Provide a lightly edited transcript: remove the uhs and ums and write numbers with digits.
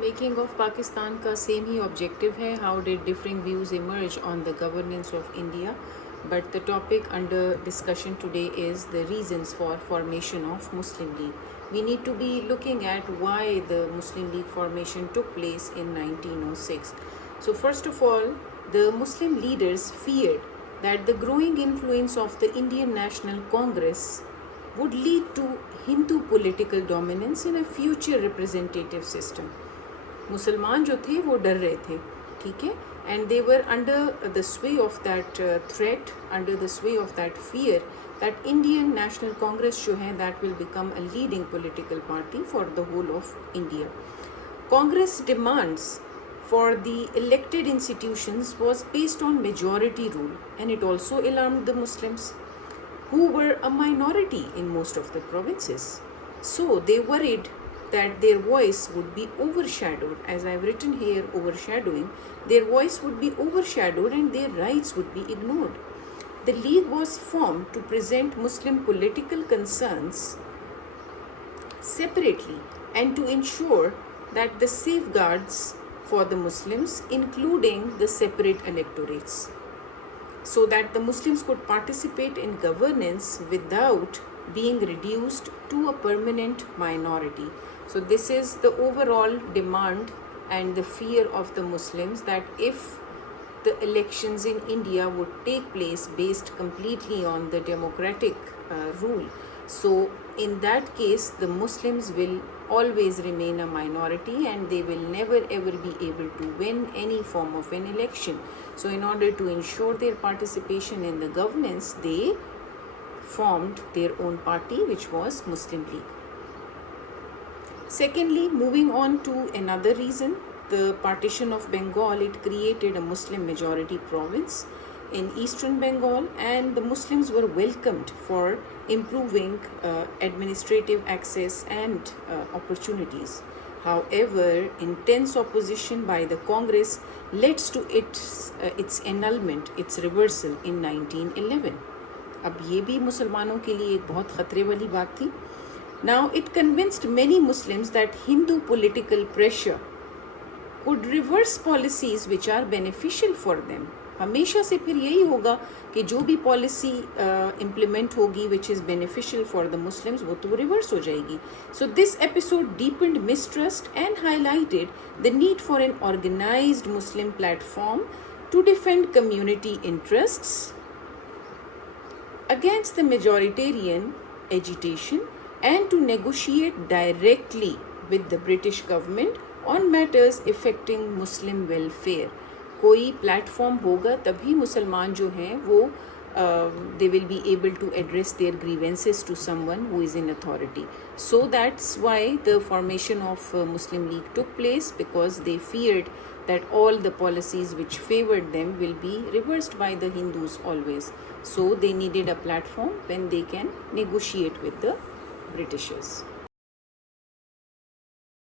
Making of Pakistan का same ही objective है. How did differing views emerge on the governance of India, but the topic under discussion today is the reasons for formation of Muslim League. We need to be looking at why the Muslim League formation took place in 1906. So first of all, the Muslim leaders feared that the growing influence of the Indian National Congress would lead to Hindu political dominance in a future representative system. मुसलमान जो थे वो डर रहे थे, ठीक है, and they were under the sway of that threat, under the sway of that fear that Indian National Congress जो है that will become a leading political party for the whole of India. Congress demands for the elected institutions was based on majority rule, and it also alarmed the Muslims who were a minority in most of the provinces. So they worried that their voice would be overshadowed, as I've written here, overshadowing, their voice would be overshadowed and their rights would be ignored. The League was formed to present Muslim political concerns separately and to ensure that the safeguards for the Muslims, including the separate electorates, so that the Muslims could participate in governance without being reduced to a permanent minority. So this is the overall demand and the fear of the Muslims, that if the elections in India would take place based completely on the democratic rule, so in that case the Muslims will always remain a minority and they will never ever be able to win any form of an election. So in order to ensure their participation in the governance, they formed their own party, which was Muslim League. Secondly, moving on to another reason, the partition of Bengal, it created a Muslim majority province in eastern Bengal, and the Muslims were welcomed for improving administrative access and opportunities. However, intense opposition by the Congress led to its annulment, its reversal in 1911. अब ये भी मुसलमानों के लिए एक बहुत ख़तरे वाली बात थी. Now it convinced many Muslims that Hindu political pressure could reverse policies which are beneficial for them. हमेशा से फिर यही होगा कि जो भी पॉलिसी इम्प्लीमेंट होगी which is beneficial for the Muslims, वो तो रिवर्स हो जाएगी. So this episode deepened mistrust and highlighted the need for an organized Muslim platform to defend community interests against the majoritarian agitation and to negotiate directly with the British government on matters affecting Muslim welfare. कोई platform होगा तभी मुसलमान जो हैं वो they will be able to address their grievances to someone who is in authority. So that's why the formation of Muslim League took place, because they feared that all the policies which favored them will be reversed by the Hindus always. So they needed a platform when they can negotiate with the Britishers.